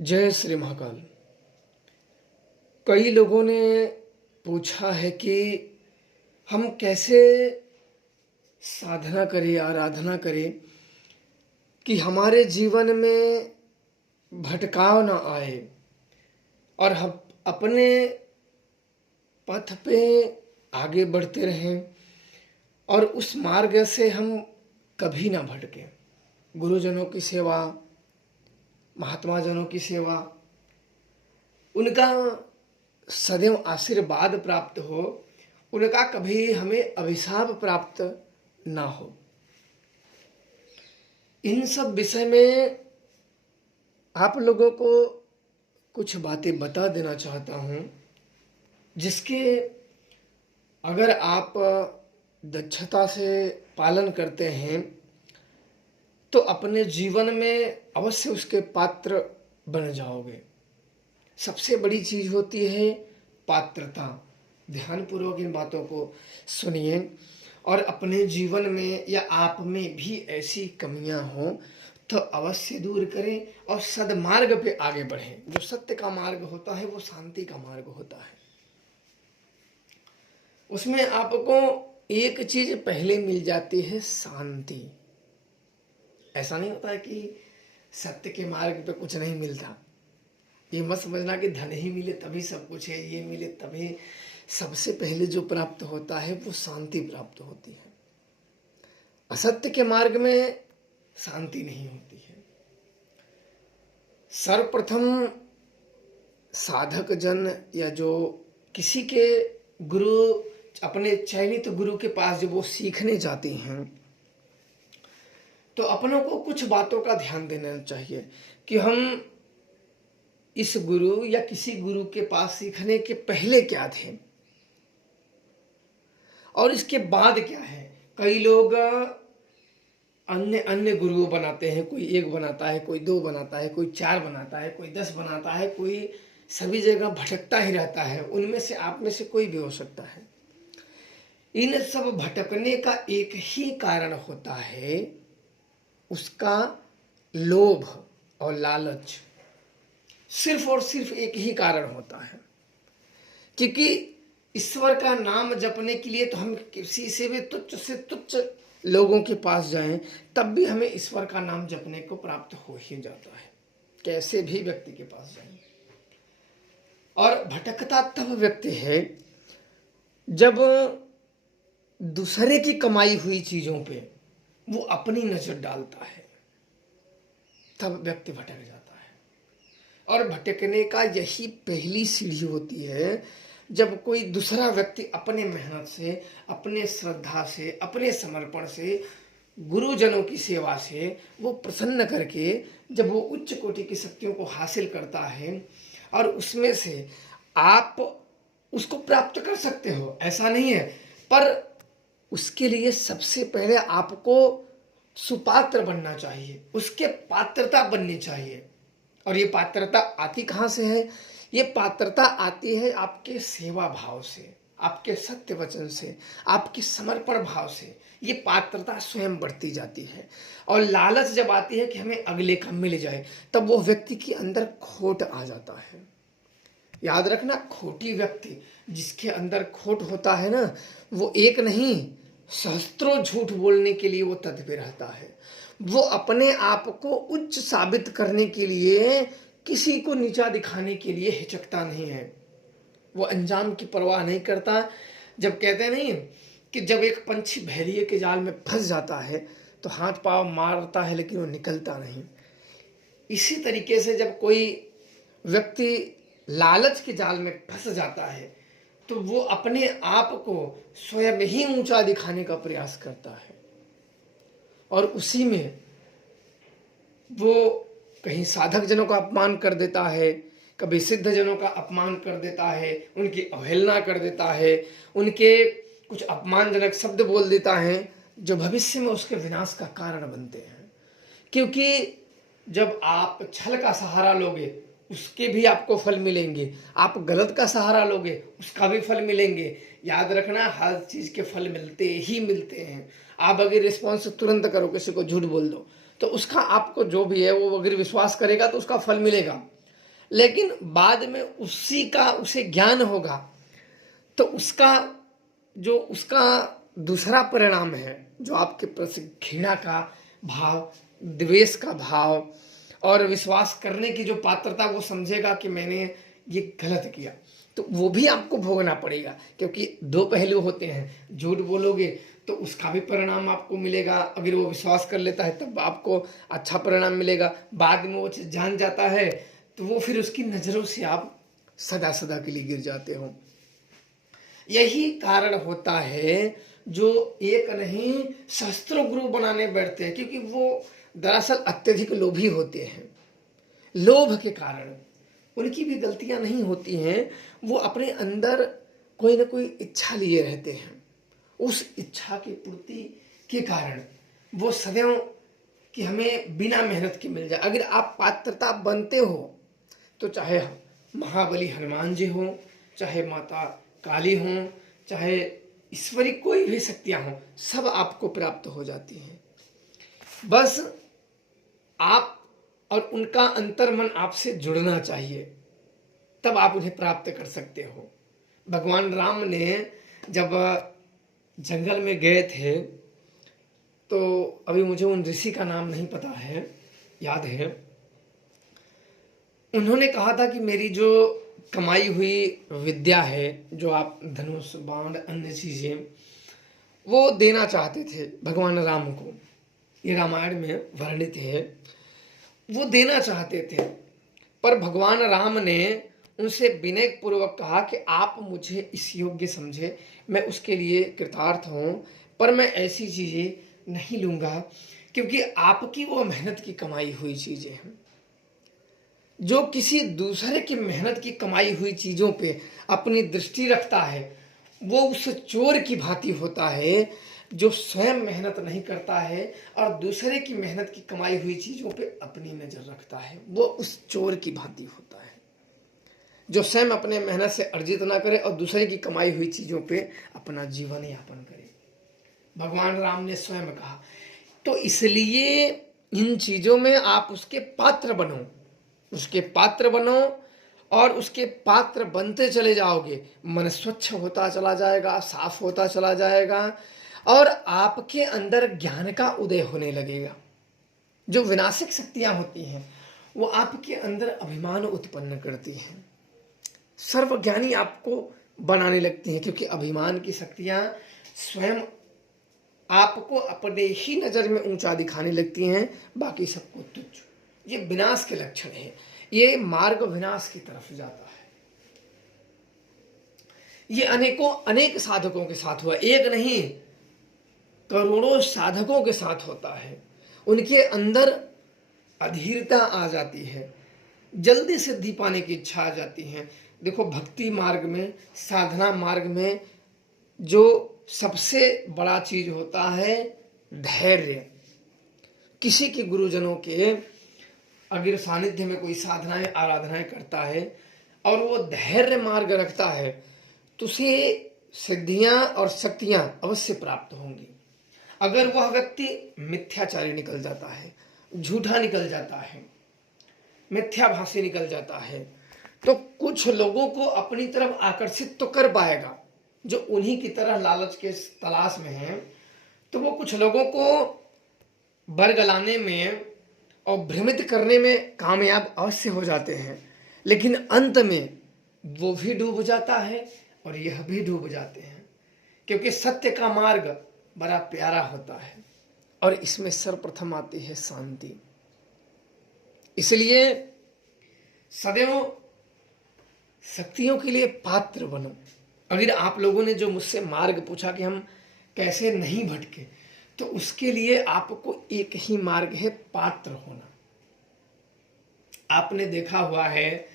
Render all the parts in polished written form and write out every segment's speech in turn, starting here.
जय श्री महाकाल। कई लोगों ने पूछा है कि हम कैसे साधना करें, आराधना करें कि हमारे जीवन में भटकाव ना आए और हम अपने पथ पे आगे बढ़ते रहें और उस मार्ग से हम कभी ना भटकें। गुरुजनों की सेवा, महात्मा जनों की सेवा, उनका सदैव आशीर्वाद प्राप्त हो, उनका कभी हमें अभिशाप प्राप्त ना हो। इन सब विषय में आप लोगों को कुछ बातें बता देना चाहता हूँ, जिसके अगर आप दक्षता से पालन करते हैं तो अपने जीवन में अवश्य उसके पात्र बन जाओगे। सबसे बड़ी चीज होती है पात्रता। ध्यानपूर्वक इन बातों को सुनिए और अपने जीवन में या आप में भी ऐसी कमियां हो तो अवश्य दूर करें और सद्मार्ग पे आगे बढ़ें। जो सत्य का मार्ग होता है वो शांति का मार्ग होता है। उसमें आपको एक चीज पहले मिल जाती है, शांति। ऐसा नहीं होता है कि सत्य के मार्ग पे कुछ नहीं मिलता। ये मत समझना कि धन ही मिले तभी सब कुछ है, ये मिले तभी। सबसे पहले जो प्राप्त होता है वो शांति प्राप्त होती है। असत्य के मार्ग में शांति नहीं होती है। सर्वप्रथम साधक जन या जो किसी के गुरु, अपने चयनित गुरु के पास जब वो सीखने जाते हैं तो अपनों को कुछ बातों का ध्यान देना चाहिए कि हम इस गुरु या किसी गुरु के पास सीखने के पहले क्या थे और इसके बाद क्या है। कई लोग अन्य अन्य गुरु बनाते हैं। कोई एक बनाता है, कोई दो बनाता है, कोई चार बनाता है, कोई 10 बनाता है, कोई सभी जगह भटकता ही रहता है। उनमें से आप में से कोई भी हो सकता है। इन सब भटकने का एक ही कारण होता है, उसका लोभ और लालच। सिर्फ और सिर्फ एक ही कारण होता है, क्योंकि ईश्वर का नाम जपने के लिए तो हम किसी से भी तुच्छ से तुच्छ लोगों के पास जाएं तब भी हमें ईश्वर का नाम जपने को प्राप्त हो ही जाता है, कैसे भी व्यक्ति के पास जाएं। और भटकता तब व्यक्ति है जब दूसरे की कमाई हुई चीजों पे वो अपनी नजर डालता है, तब व्यक्ति भटक जाता है। और भटकने का यही पहली सीढ़ी होती है, जब कोई दूसरा व्यक्ति अपने मेहनत से, अपने श्रद्धा से, अपने समर्पण से, गुरुजनों की सेवा से वो प्रसन्न करके जब वो उच्च कोटि की शक्तियों को हासिल करता है और उसमें से आप उसको प्राप्त कर सकते हो, ऐसा नहीं है। पर उसके लिए सबसे पहले आपको सुपात्र बनना चाहिए, उसके पात्रता बननी चाहिए। और ये पात्रता आती कहाँ से है? ये पात्रता आती है आपके सेवा भाव से, आपके सत्य वचन से, आपके समर्पण भाव से। ये पात्रता स्वयं बढ़ती जाती है। और लालच जब आती है कि हमें अगले का मिल जाए, तब वो व्यक्ति के अंदर खोट आ जाता है। याद रखना, खोटी व्यक्ति, जिसके अंदर खोट होता है ना, वो एक नहीं सहस्त्रों झूठ बोलने के लिए वो तत्पर रहता है। वो अपने आप को उच्च साबित करने के लिए, किसी को नीचा दिखाने के लिए हिचकता नहीं है। वो अंजाम की परवाह नहीं करता। जब कहते नहीं कि जब एक पंछी भैरिये के जाल में फंस जाता है तो हाथ पांव मारता है लेकिन वो निकलता नहीं। इसी तरीके से जब कोई व्यक्ति लालच के जाल में फंस जाता है तो वो अपने आप को स्वयं ही ऊंचा दिखाने का प्रयास करता है और उसी में वो कहीं साधक जनों का अपमान कर देता है, कभी सिद्ध जनों का अपमान कर देता है, उनकी अवहेलना कर देता है, उनके कुछ अपमानजनक शब्द बोल देता है जो भविष्य में उसके विनाश का कारण बनते हैं। क्योंकि जब आप छल का सहारा लोगे उसके भी आपको फल मिलेंगे, आप गलत का सहारा लोगे उसका भी फल मिलेंगे। याद रखना, हर चीज के फल मिलते ही मिलते हैं। आप अगर रिस्पॉन्स तुरंत करो, किसी को झूठ बोल दो तो उसका आपको जो भी है वो अगर विश्वास करेगा तो उसका फल मिलेगा। लेकिन बाद में उसी का उसे ज्ञान होगा तो उसका दूसरा परिणाम है, जो आपके प्रति घृणा का भाव, द्वेष का भाव और विश्वास करने की जो पात्रता, वो समझेगा कि मैंने ये गलत किया, तो वो भी आपको भोगना पड़ेगा। क्योंकि दो पहलू होते हैं, झूठ बोलोगे तो उसका भी परिणाम आपको मिलेगा, अगर वो विश्वास कर लेता है तब आपको अच्छा परिणाम मिलेगा, बाद में वो चीज़ जान जाता है तो वो फिर उसकी नज़रों से आप सदा सदा के लिए गिर जाते हो। यही कारण होता है जो एक नहीं सहस्त्रों गुरु बनाने बैठते हैं, क्योंकि वो दरअसल अत्यधिक लोभी होते हैं। लोभ के कारण उनकी भी गलतियां नहीं होती हैं, वो अपने अंदर कोई ना कोई इच्छा लिए रहते हैं। उस इच्छा की पूर्ति के कारण वो सदैव कि हमें बिना मेहनत के मिल जाए। अगर आप पात्रता बनते हो तो चाहे महाबली हनुमान जी हो, चाहे माता काली हो, चाहे ईश्वरी कोई भी शक्तियां हो, सब आपको प्राप्त हो जाती हैं। बस आप और उनका अंतर्मन आपसे जुड़ना चाहिए, तब आप उन्हें प्राप्त कर सकते हो। भगवान राम ने जब जंगल में गए थे, तो अभी मुझे उन ऋषि का नाम नहीं पता है, याद है, उन्होंने कहा था कि मेरी जो कमाई हुई विद्या है, जो आप धनुष बाण अन्य चीजें, वो देना चाहते थे भगवान राम को। ये रामायण में वर्णित है, वो देना चाहते थे, पर भगवान राम ने उनसे विनय पूर्वक कहा कि आप मुझे इस योग्य समझे, मैं उसके लिए कृतार्थ हूं, पर मैं ऐसी चीजें नहीं लूंगा क्योंकि आपकी वो मेहनत की कमाई हुई चीजें हैं। जो किसी दूसरे की मेहनत की कमाई हुई चीजों पे अपनी दृष्टि रखता है, वो उस चोर की भांति होता है जो स्वयं मेहनत नहीं करता है और दूसरे की मेहनत की कमाई हुई चीजों पे अपनी नजर रखता है। वो उस चोर की भांति होता है जो स्वयं अपने मेहनत से अर्जित ना करे और दूसरे की कमाई हुई चीजों पे अपना जीवन यापन करे। भगवान राम ने स्वयं कहा, तो इसलिए इन चीजों में आप उसके पात्र बनो, उसके पात्र बनो, और उसके पात्र बनते चले जाओगे, मन स्वच्छ होता चला जाएगा, साफ होता चला जाएगा, और आपके अंदर ज्ञान का उदय होने लगेगा। जो विनाशक शक्तियां होती हैं वो आपके अंदर अभिमान उत्पन्न करती हैं, सर्वज्ञानी आपको बनाने लगती हैं, क्योंकि अभिमान की शक्तियां स्वयं आपको अपने ही नजर में ऊंचा दिखाने लगती हैं, बाकी सबको तुच्छ। ये विनाश के लक्षण है, ये मार्ग विनाश की तरफ जाता है। ये अनेक साधकों के साथ हुआ, एक नहीं करोड़ों साधकों के साथ होता है। उनके अंदर अधीरता आ जाती है, जल्दी सिद्धि पाने की इच्छा आ जाती है। देखो, भक्ति मार्ग में, साधना मार्ग में जो सबसे बड़ा चीज होता है धैर्य। किसी के गुरुजनों के अगर सानिध्य में कोई साधनाएं आराधनाएं करता है और वो धैर्य मार्ग रखता है तो उसे सिद्धियां और शक्तियां अवश्य प्राप्त होंगी। अगर वह व्यक्ति मिथ्याचारी निकल जाता है, झूठा निकल जाता है, मिथ्याभाषी निकल जाता है, तो कुछ लोगों को अपनी तरफ आकर्षित तो कर पाएगा जो उन्हीं की तरह लालच के तलाश में हैं, तो वो कुछ लोगों को बरगलाने में और भ्रमित करने में कामयाब अवश्य हो जाते हैं, लेकिन अंत में वो भी डूब जाता है और यह भी डूब जाते हैं, क्योंकि सत्य का मार्ग बड़ा प्यारा होता है और इसमें सर्वप्रथम आती है शांति। इसलिए सदैव शक्तियों के लिए पात्र बनो। अगर आप लोगों ने जो मुझसे मार्ग पूछा कि हम कैसे नहीं भटके, तो उसके लिए आपको एक ही मार्ग है, पात्र होना। आपने देखा हुआ है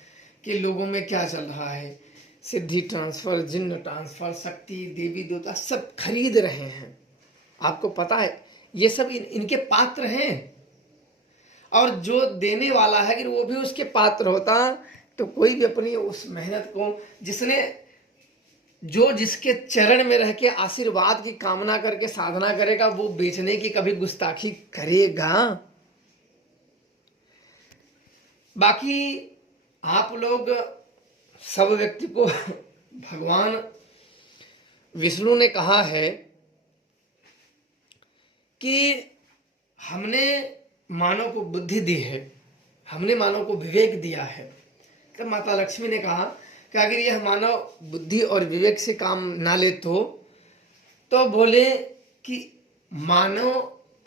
कि लोगों में क्या चल रहा है, सिद्धि ट्रांसफर, जिन्न ट्रांसफर, शक्ति, देवी देवता सब खरीद रहे हैं। आपको पता है ये सब इनके पात्र हैं, और जो देने वाला है अगर वो भी उसके पात्र होता तो कोई भी अपनी उस मेहनत को, जिसके चरण में रह के आशीर्वाद की कामना करके साधना करेगा, वो बेचने की कभी गुस्ताखी करेगा। बाकी आप लोग सब व्यक्ति को भगवान विष्णु ने कहा है कि हमने मानव को बुद्धि दी है, हमने मानव को विवेक दिया है। तब माता लक्ष्मी ने कहा कि अगर यह मानव बुद्धि और विवेक से काम ना ले तो बोले कि मानव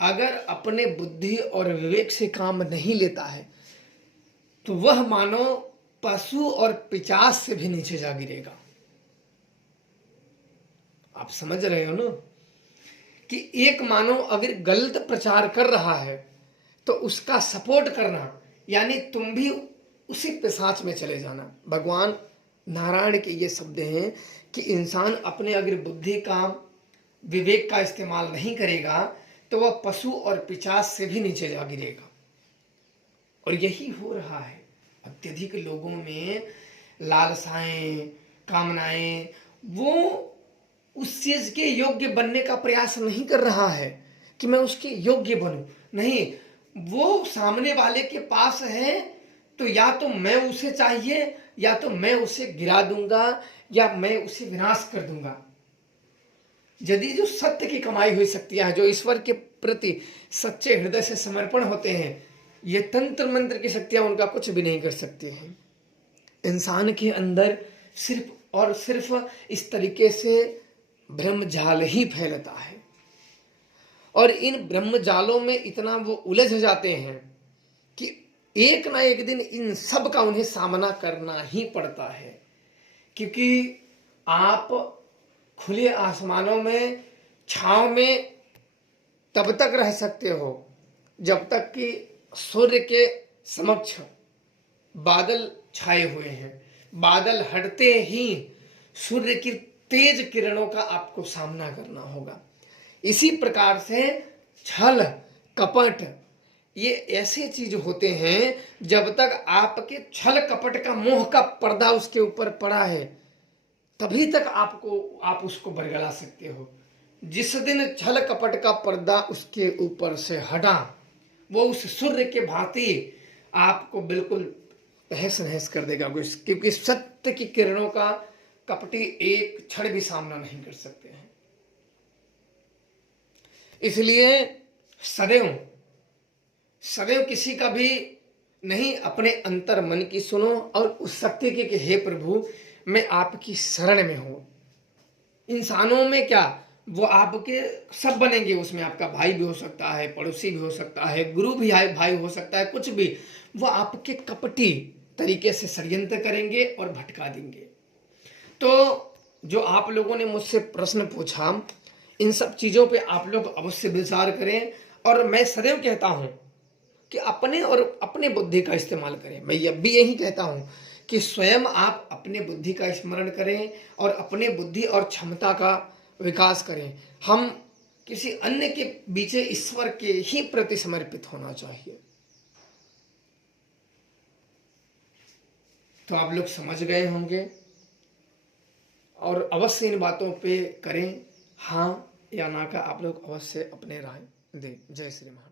अगर अपने बुद्धि और विवेक से काम नहीं लेता है तो वह मानव पशु और पिशाच से भी नीचे जा गिरेगा। आप समझ रहे हो ना कि एक मानव अगर गलत प्रचार कर रहा है तो उसका सपोर्ट करना यानी तुम भी उसी पिशाच में चले जाना। भगवान नारायण के ये शब्द हैं कि इंसान अपने अगर बुद्धि का विवेक का इस्तेमाल नहीं करेगा तो वह पशु और पिशाच से भी नीचे जा गिरेगा। और यही हो रहा है, अत्यधिक लोगों में लालसाएं, कामनाएं, वो उस चीज के योग्य बनने का प्रयास नहीं कर रहा है कि मैं उसके योग्य बनूं। नहीं, वो सामने वाले के पास है तो या तो मैं उसे चाहिए या तो मैं उसे गिरा दूंगा या मैं उसे विनाश कर दूंगा। यदि जो सत्य की कमाई हुई शक्तियां हैं, जो ईश्वर के प्रति सच्चे हृदय से समर्पण होते हैं, ये तंत्र मंत्र की शक्तियां उनका कुछ भी नहीं कर सकते हैं। इंसान के अंदर सिर्फ और सिर्फ इस तरीके से ब्रह्मजाल ही फैलता है और इन ब्रह्मजालों में इतना वो उलझ जाते हैं कि एक ना एक दिन इन सब का उन्हें सामना करना ही पड़ता है। क्योंकि आप खुले आसमानों में छांव में तब तक रह सकते हो जब तक कि सूर्य के समक्ष बादल छाए हुए हैं। बादल हटते ही सूर्य की तेज किरणों का आपको सामना करना होगा। इसी प्रकार से छल कपट ये ऐसे चीज होते हैं, जब तक आपके छल कपट का मोह का पर्दा उसके ऊपर पड़ा है तभी तक आप उसको बरगला सकते हो। जिस दिन छल कपट का पर्दा उसके ऊपर से हटा, वो उस सूर्य के भांति आपको बिल्कुल तहस नहस कर देगा। क्योंकि सत्य की किरणों का कपटी एक क्षण भी सामना नहीं कर सकते हैं। इसलिए सदैव सदैव किसी का भी नहीं, अपने अंतर मन की सुनो और उस सत्य के कि हे प्रभु मैं आपकी शरण में हूं। इंसानों में क्या, वो आपके सब बनेंगे, उसमें आपका भाई भी हो सकता है, पड़ोसी भी हो सकता है, गुरु भी भाई हो सकता है, कुछ भी, वो आपके कपटी तरीके से षड्यंत्र करेंगे और भटका देंगे। तो जो आप लोगों ने मुझसे प्रश्न पूछा, इन सब चीजों पे आप लोग अवश्य विचार करें। और मैं सदैव कहता हूं कि अपने बुद्धि का इस्तेमाल करें। मैं भी यही कहता हूं कि स्वयं आप अपने बुद्धि का स्मरण करें और अपने बुद्धि और क्षमता का विकास करें। हम किसी अन्य के बीच ईश्वर के ही प्रति समर्पित होना चाहिए। तो आप लोग समझ गए होंगे और अवश्य इन बातों पे करें हाँ या ना का आप लोग अवश्य अपने राय दें। जय श्री महाराज।